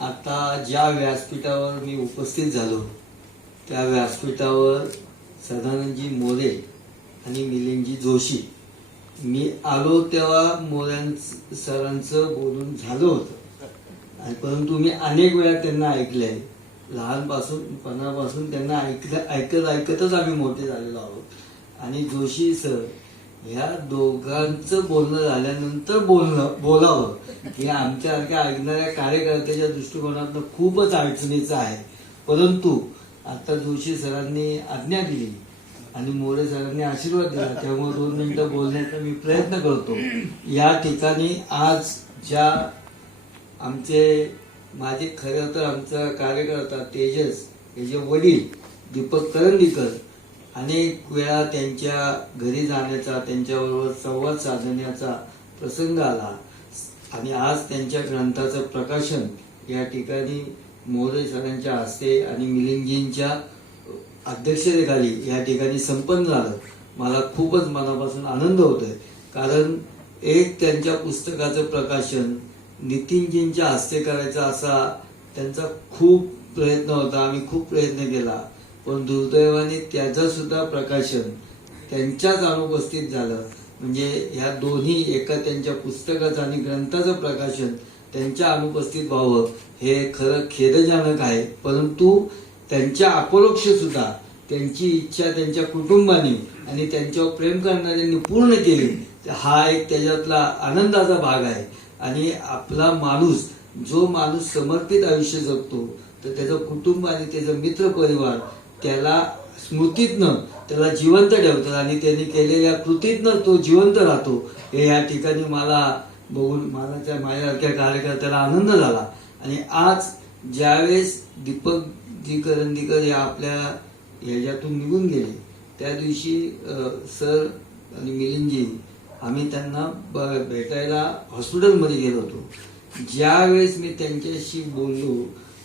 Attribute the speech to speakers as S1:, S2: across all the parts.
S1: आता ज्या व्यासपीठावर मी उपस्थित झालो त्या व्यासपीठावर सदानंदजी मोरे आणि मिलिंदजी जोशी मी आलो तेव्हा मोऱ्यांच सरांचं बोलून झालं होतं. आणि परंतु मी अनेक वेळा त्यांना ऐकलंय. लहानपासून पणापासून त्यांना ऐकलं ऐकत ऐकतच आम्ही मोठे झालेलो आहोत. आणि जोशी सर ह्या दोघांचं बोलणं झाल्यानंतर बोलणं बोलावं. हे आमच्यासारख्या ऐकणाऱ्या कार्यकर्त्याच्या दृष्टिकोनातनं खूपच अडचणीचं आहे. परंतु आता जोशी सरांनी आज्ञा दिली आणि मोरे सरांनी आशीर्वाद दिला. त्यामुळे दोन मिनिटं बोलण्याचा मी प्रयत्न करतो. या ठिकाणी आज ज्या आमचे माझे खरं तर आमचा कार्यकर्ता तेजस हे जे वडील दीपक करंदीकर अनेक वेळा त्यांच्या घरी जाण्याचा त्यांच्याबरोबर संवाद साधण्याचा प्रसंग आला. आणि आज त्यांच्या ग्रंथाचं प्रकाशन या ठिकाणी मोरे सरांच्या हस्ते आणि मिलिंदजींच्या अध्यक्षतेखाली या ठिकाणी संपन्न झालं. मला खूपच मनापासून आनंद होतोय. कारण एक त्यांच्या पुस्तकाचं प्रकाशन नितीनजींच्या हस्ते करायचा असा त्यांचा खूप प्रयत्न होता. आम्ही खूप प्रयत्न केला. पण दुर्दैवाने त्याचं सुद्धा प्रकाशन त्यांच्याच अनुपस्थित झालं. म्हणजे ह्या दोन्ही एका त्यांच्या पुस्तकाचं आणि ग्रंथाचं प्रकाशन त्यांच्या अनुपस्थित व्हावं हे खरं खेदजनक आहे. परंतु त्यांच्या अपरोक्ष सुद्धा त्यांची इच्छा त्यांच्या कुटुंबाने आणि त्यांच्यावर प्रेम करणाऱ्यांनी पूर्ण केली. हा एक त्याच्यातला आनंदाचा भाग आहे. आणि आपला माणूस जो माणूस समर्पित आयुष्य जगतो तर त्याचं कुटुंब आणि त्याचा मित्र परिवार त्याला स्मृतीतनं त्याला जिवंत ठेवतात आणि त्यांनी केलेल्या कृतीतनं तो जिवंत राहतो. हे या ठिकाणी मला बघून मला त्या माझ्यासारख्या कार्यकर्त्याला आनंद झाला. आणि आज ज्यावेळेस दीपक जी करंदीकर हे आपल्या ह्याच्यातून निघून गेले त्या दिवशी सर आणि मिलिंदजी आम्ही त्यांना ब- भेटायला हॉस्पिटलमध्ये गेलो होतो. ज्यावेळेस मी त्यांच्याशी बोललो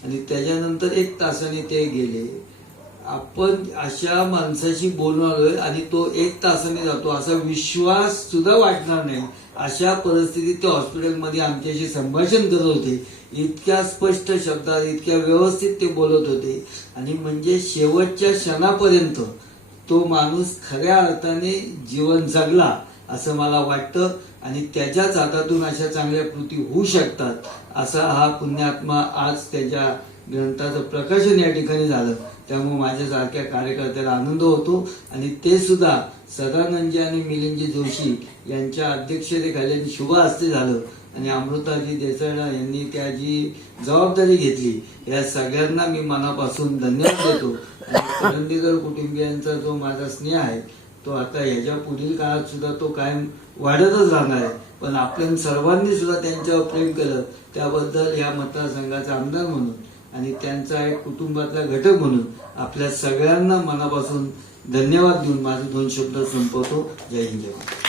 S1: आणि त्याच्यानंतर एक तासाने ते गेले आपण अशा माणसाशी बोलणार आणि तो एक तासाने जातो असा विश्वास सुद्धा वाटणार नाही. अशा परिस्थितीत ते हॉस्पिटलमध्ये आमच्याशी संभाषण करत होते. इतक्या स्पष्ट शब्दात इतक्या व्यवस्थित ते बोलत होते. आणि म्हणजे शेवटच्या क्षणापर्यंत तो माणूस खऱ्या अर्थाने जीवन जगला असं मला वाटतं. आणि त्याच्याच हातातून अशा चांगल्या कृती होऊ शकतात असा हा पुण्यात्मा आज त्याच्या ग्रंथाचं प्रकाशन या ठिकाणी झालं. त्यामुळे माझ्यासारख्या कार्यकर्त्याला आनंद होतो. आणि ते सुद्धा सदानंदजी आणि मिलिंदजी जोशी यांच्या अध्यक्षतेखाली आणि शुभ हस्ते झालं. आणि अमृताजी देसाळा यांनी त्या जी जबाबदारी घेतली या सगळ्यांना मी मनापासून धन्यवाद देतो. करंदीकर कुटुंबियांचा जो माझा स्नेह आहे तो आता ह्याच्या पुढील काळात सुद्धा तो कायम वाढतच राहणार आहे. पण आपण सर्वांनी सुद्धा त्यांच्यावर प्रेम केलं त्याबद्दल या मतदारसंघाचा आमदार म्हणून आणि त्यांचा एक कुटुंबातला घटक म्हणून आपल्या सगळ्यांना मनापासून धन्यवाद देऊन माझे दोन शब्द संपवतो जय हिंद जय महाराष्ट्र.